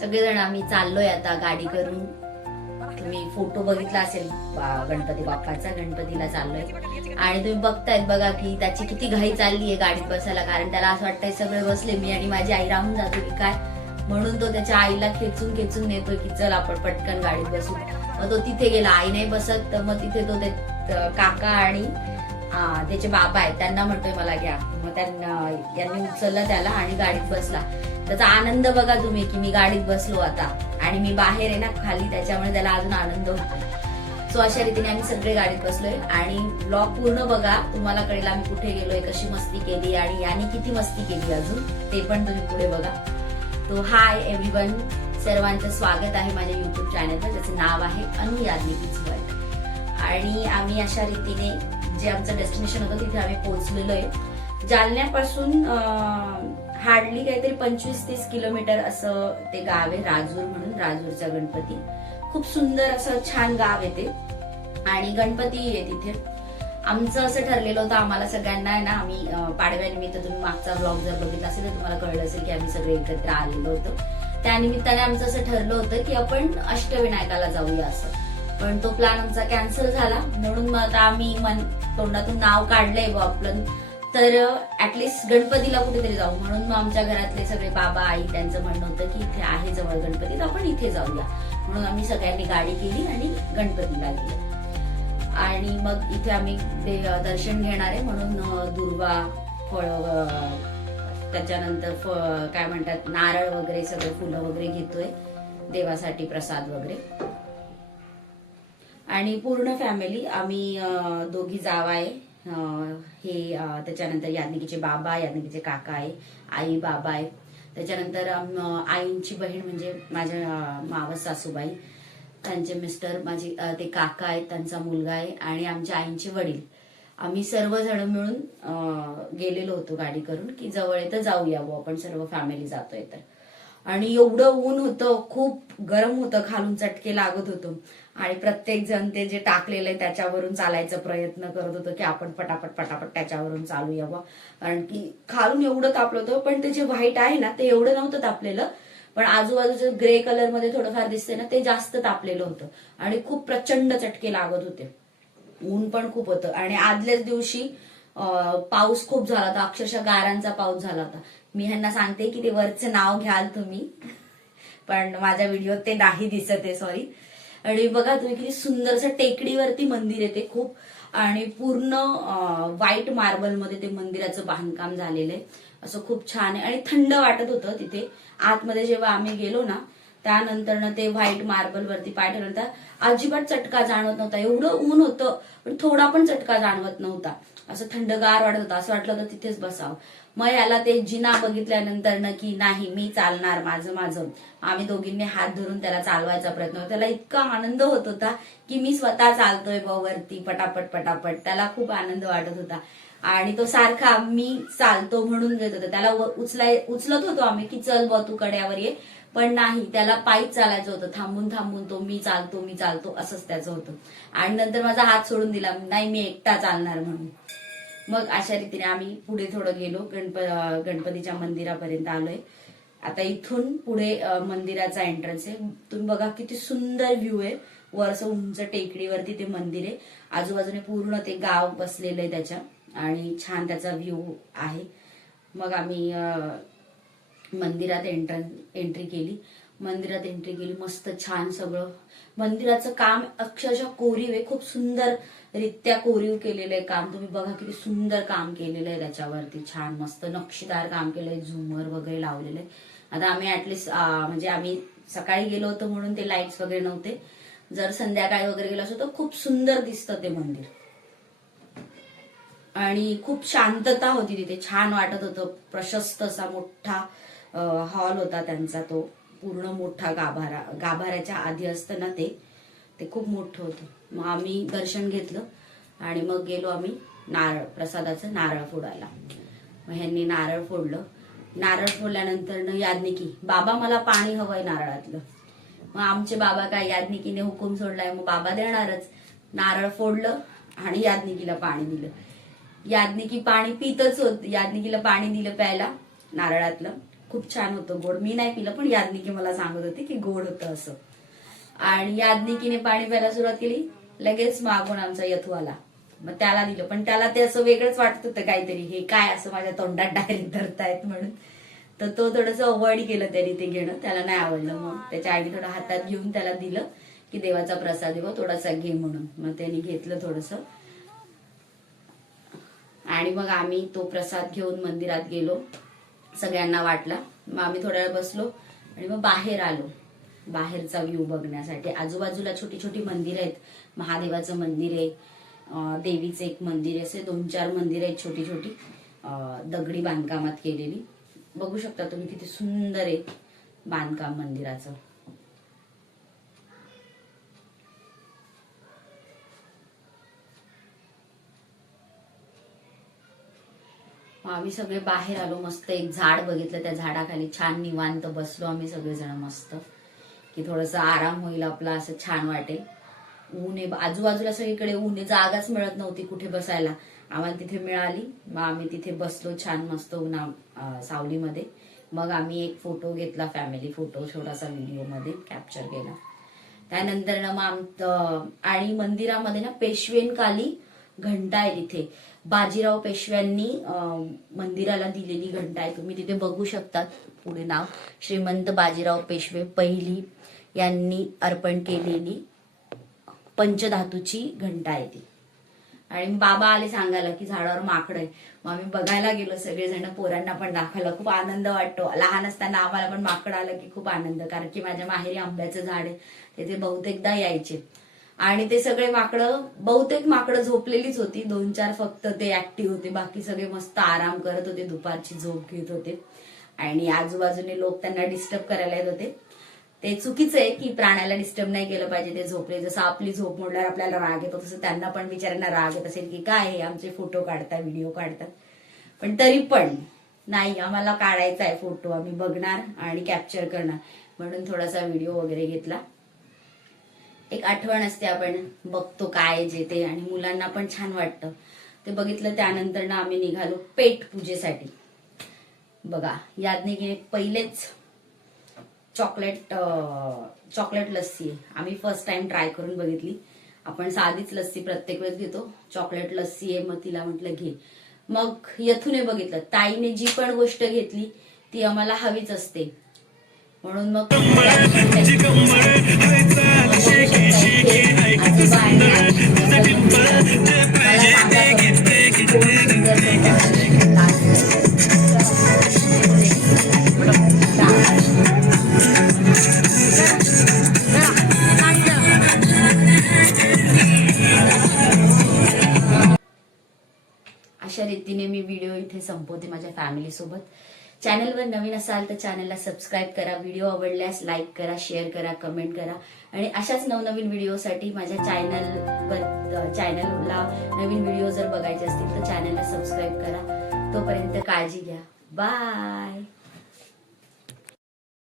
सगळेजण आम्ही चाललोय आता गाडी करून. तुम्ही फोटो बघितला असेल गणपती बाप्पाचा, गणपतीला चाललोय आणि तुम्ही बघतायत बघा की त्याची किती घाई चालली आहे गाडीत बसायला. कारण त्याला असं वाटतंय सगळे बसले, मी आणि माझी आई राहून जातो की काय, म्हणून तो त्याच्या आईला खेचून खेचून नेतोय की चल आपण पटकन गाडीत बसू. मग तो तिथे गेला, आई नाही बसत तर मग तिथे तो काका आणि त्याचे बाबा आहेत त्यांना म्हणतोय मला घ्या. मग यांनी उचललं त्याला आणि गाडीत बसला. त्याचा आनंद बघा तुम्ही की मी गाडीत बसलो आता आणि मी बाहेर आहे ना खाली, त्याच्यामुळे त्याला अजून आनंद होतो. सो अशा रीतीने आम्ही सगळे गाडीत बसलोय आणि ब्लॉग पूर्ण बघा, तुम्हाला कळेल आम्ही कुठे गेलोय, कशी मस्ती केली आणि यांनी किती मस्ती केली अजून ते पण तुम्ही पुढे बघा. तो हाय एव्हरीवन, सर्वांचं स्वागत आहे माझ्या युट्यूब चॅनलवर, ज्याचं नाव आहे अनु याज्ञिकीच वर्ल्ड. आणि आम्ही अशा रीतीने जे आमचं डेस्टिनेशन होतं तिथे आम्ही पोहोचलेलो आहे. जालन्यापासून हार्डली काहीतरी 25-30 किलोमीटर असं ते गाव आहे, राजूर म्हणून, राजूरचा गणपती. खूप सुंदर असं छान गाव आहे ते आणि गणपती आहे तिथे. आमचं असं ठरलेलं होतं आम्हाला सगळ्यांना आहे ना, आम्ही पाडव्यानिमित्त, तुम्ही मागचा ब्लॉग जर बघितला असेल तर तुम्हाला कळलं असेल की आम्ही सगळे एकत्र आलेलो होतो. त्यानिमित्ताने आमचं असं ठरलं होतं की आपण अष्टविनायकाला जाऊया असं, पण तो प्लॅन आमचा कॅन्सल झाला. म्हणून मग आता आम्ही तोंडातून नाव काढलंय आपलं, तर ऍटलिस्ट गणपतीला कुठेतरी जाऊ. म्हणून मग आमच्या घरातले सगळे बाबा आई त्यांचं म्हणणं होतं की इथे आहे जवळ गणपती, तर आपण इथे जाऊया. म्हणून आम्ही सगळ्यांनी गाडी केली आणि गणपतीला गेलो. आणि मग इथे आम्ही दर्शन घेणार आहे म्हणून दुर्वा, फळ, त्याच्यानंतर काय म्हणतात नारळ वगैरे सगळे फुलं वगैरे घेतोय देवासाठी, प्रसाद वगैरे. आणि पूर्ण फॅमिली आम्ही दोघी जावा आहे, हे त्याच्यानंतर याज्ञिकीचे बाबा, याज्ञिकीचे काका आहे, आई बाबा आहे, त्याच्यानंतर आईंची बहीण म्हणजे माझ्या मावस सासूबाई, त्यांचे मिस्टर, माझे ते काका आहेत, त्यांचा मुलगा आहे आणि आमच्या आईंचे वडील. आम्ही सर्वजण मिळून गेलेलो होतो गाडी करून की जवळ येतं जाऊया आपण सर्व फॅमिली जातोय तर. आणि एवढं ऊन होतं, खूप गरम होतं, खालून चटके लागत होतो आणि प्रत्येक जण ते जे टाकलेलं आहे त्याच्यावरून चालायचा प्रयत्न करत होतो की आपण पटापट पटापट त्याच्यावरून चालूया बा. कारण की खालून एवढं तापलं होतं, पण ते जे व्हाईट आहे ना ते एवढं नव्हतं तापलेलं, पण आजूबाजूचं ग्रे कलर मध्ये थोडंफार दिसते ना ते जास्त तापलेलं होतं आणि खूप प्रचंड चटके लागत होते. ऊन पण खूप होतं आणि आदल्याच दिवशी पाऊस खूप झाला होता, अक्षरशः गारांचा पाऊस झाला होता. मी ह्यांना सांगते की ते वरचं नाव घ्याल तुम्ही, पण माझ्या व्हिडिओत ते नाही दिसत आहे, सॉरी. आणि बघा तुम्ही किती सुंदर असं टेकडीवरती मंदिर आहे ते खूप, आणि पूर्ण व्हाईट मार्बल मध्ये ते मंदिराचं बांधकाम झालेलं आहे, असं खूप छान आहे आणि थंड वाटत होतं तिथे आतमध्ये. जेव्हा आम्ही गेलो ना त्यानंतर ना ते व्हाईट मार्बल वरती पाय ठेवल्यानंतर अजिबात चटका जाणवत नव्हता. एवढं ऊन होतं पण थोडा पण चटका जाणवत नव्हता, असं थंडगार वाटत होतं, असं वाटलं होतं तिथेच बसावं. मग याला ते जिना बघितल्यानंतर ना की नाही मी चालणार माझं माझं, आम्ही दोघींनी हात धरून त्याला चालवायचा प्रयत्न होता. त्याला इतका आनंद होत होता की मी स्वतः चालतोय वरती पटापट पटापट, त्याला खूप आनंद वाटत होता. आणि तो सारखा मी चालतो म्हणून घेत होता, त्याला उचलत होतो आम्ही की चल बा तू कड्यावर ये, पण नाही, त्याला पायीच चालायचं होतं, थांबून थांबून तो मी चालतो मी चालतो असंच त्याचं होतं. आणि नंतर माझा हात सोडून दिला, नाही मी एकटा चालणार म्हणून. मग अशा रीतीने आम्ही पुढे थोडं गेलो, गणपतीच्या मंदिरापर्यंत आलोय. आता इथून पुढे मंदिराचा एंट्रन्स आहे. तुम्ही बघा किती सुंदर व्ह्यू आहे, वरचं उंच टेकडीवरती ते मंदिर आहे, आजूबाजूने पूर्ण ते गाव बसलेलं आहे त्याच्या, आणि छान त्याचा व्ह्यू आहे. मग आम्ही मंदिरात एंट्री केली. मंदिरात एंट्री केली, मस्त छान सगळं मंदिराचं काम अक्षरशः कोरीव आहे, खूप सुंदर रित्या कोरीव केलेलं आहे काम. तुम्ही बघा किती सुंदर काम केलेलं आहे त्याच्यावरती, छान मस्त नक्षीदार काम केलंय, झुमर वगैरे लावलेलं आहे. आता आम्ही ऍटलिस्ट म्हणजे आम्ही सकाळी गेलो होतो म्हणून ते लाईट्स वगैरे नव्हते, जर संध्याकाळी वगैरे गेलो असतो तर खूप सुंदर दिसतं ते मंदिर. आणि खूप शांतता होती तिथे, छान वाटत होतं. प्रशस्त असा मोठा हॉल होता त्यांचा, तो पूर्ण मोठा गाभाऱ्याच्या आधी असतं ना ते खूप मोठं होतं. मग आम्ही दर्शन घेतलं आणि मग गेलो आम्ही प्रसादाचं नारळ फोडायला. मग ह्यांनी नारळ फोडलं. नारळ फोडल्यानंतर याज्ञिकी, बाबा मला पाणी हवंय नारळातलं. मग आमचे बाबा काय, याज्ञिकीने हुकूम सोडलाय मग बाबा देणारच. नारळ फोडलं आणि याज्ञिकीला पाणी दिलं. याज्ञिकी पाणी पितच होत, याज्ञिकीला पाणी दिलं प्यायला नारळातलं. खूप छान होतं गोड. मी नाही पिलं, पण याज्ञिकी मला सांगत होती की गोड होतं असं. आणि याज्ञिकीने पाणी प्यायला सुरुवात केली, लगेच मागून आमचा यथू आला. मग त्याला दिलं, पण त्याला ते असं वेगळंच वाटत होतं काहीतरी, हे काय असं माझ्या तोंडात डायरेक्ट धरतायत म्हणून. तर तो थोडंसं अवॉइड केलं त्यांनी ते घेणं, त्याला नाही आवडलं. मग त्याच्या आईने थोडं हातात घेऊन त्याला दिलं की देवाचा प्रसाद आहे, थोडासा घे म्हणून. मग त्यांनी घेतलं थोडंसं आणि मग आम्ही तो प्रसाद घेऊन मंदिरात गेलो, सगळ्यांना वाटला. मग आम्ही थोड्या वेळ बसलो आणि मग बाहेर आलो, बाहेरचा व्ह्यू बघण्यासाठी. आजूबाजूला छोटी छोटी मंदिरं आहेत, महादेवाचं मंदिर आहे, देवीचं एक मंदिर आहे, असे 2-4 मंदिरं आहेत छोटी छोटी, दगडी बांधकामात केलेली. बघू शकता तुम्ही किती सुंदर आहे बांधकाम मंदिराचं. आम्ही सगळे बाहेर आलो, मस्त एक झाड बघितलं, त्या झाडाखाली छान निवांत बसलो आम्ही सगळेजण मस्त, की थोडस आराम होईल आपला, असं छान वाटेल. ऊन आहे आजूबाजूला सगळीकडे, ऊन आहे, जागाच मिळत नव्हती कुठे बसायला. आम्हाला तिथे मिळाली, मग आम्ही तिथे बसलो छान मस्त सावलीमध्ये. मग आम्ही एक फोटो घेतला, फॅमिली फोटो, छोटासा व्हिडिओ मध्ये कॅप्चर केला. त्यानंतर ना मग आणि मंदिरामध्ये ना पेशवेकाली घंटा आहे तिथे, बाजीराव पेशव्यांनी मंदिराला दिलेली घंटा आहे. तुम्ही तिथे बघू शकता, पुढे नाव श्रीमंत बाजीराव पेशवे पहिली यांनी अर्पण केलेली पंचधातूची घंटा आहे ती. आणि बाबा आले सांगायला की झाडावर माकड आहे. मग आम्ही बघायला गेलो सगळेजण, पोरांना पण दाखवलं. खूप आनंद वाटतो. लहान असताना आम्हाला पण माकड आलं की खूप आनंद, कारण की माझ्या माहेरी आंब्याचं झाड आहे, तिथे बहुतेकदा यायचे. आणि ते सगळे माकडं, बहुतेक माकडं झोपलेलीच होती, 2-4 फक्त ते ऍक्टिव्ह होते, बाकी सगळे मस्त आराम करत होते, दुपारची झोप घेत होते. आणि आजूबाजूने लोक त्यांना डिस्टर्ब करायला येत होते. ते चुकीचं आहे की प्राण्याला डिस्टर्ब नाही केलं पाहिजे, ते झोपले. जसं आपली झोप मोडल्यावर आपल्याला राग येतो, तसं त्यांना पण बिचाऱ्यांना राग येत असेल की काय आहे आमचे फोटो काढतात, व्हिडिओ काढतात. पण तरी पण नाही, आम्हाला काढायचा आहे फोटो, आम्ही बघणार आणि कॅप्चर करणार, म्हणून थोडासा व्हिडिओ वगैरे घेतला. एक आठवण असते, आपण बघतो काय जे ते, आणि मुलांना पण छान वाटतं ते बघितलं. त्यानंतर ना आम्ही निघालो पेट पूजेसाठी. बघा, याज्ञिकीने पहिलेच चॉकलेट लस्सी आहे, आम्ही फर्स्ट टाइम ट्राय करून बघितली. आपण साधीच लस्सी प्रत्येक वेळेस घेतो, चॉकलेट लस्सी आहे, मग तिला म्हटलं घे. मग यथूने बघितलं, ताईने जी पण गोष्ट घेतली ती आम्हाला हवीच असते, म्हणून मग अशा रीतीने मी व्हिडिओ इथे संपवते माझ्या फॅमिली सोबत. चॅनलवर नवीन असाल तर चॅनलला सबस्क्राईब करा, व्हिडिओ आवडल्यास लाईक करा, शेअर करा, कमेंट करा. आणि अशाच नवनवीन व्हिडिओसाठी माझ्या चॅनलला नवीन व्हिडिओ जर बघायचे असतील तर चॅनलला सबस्क्राईब करा. तोपर्यंत काळजी घ्या, बाय.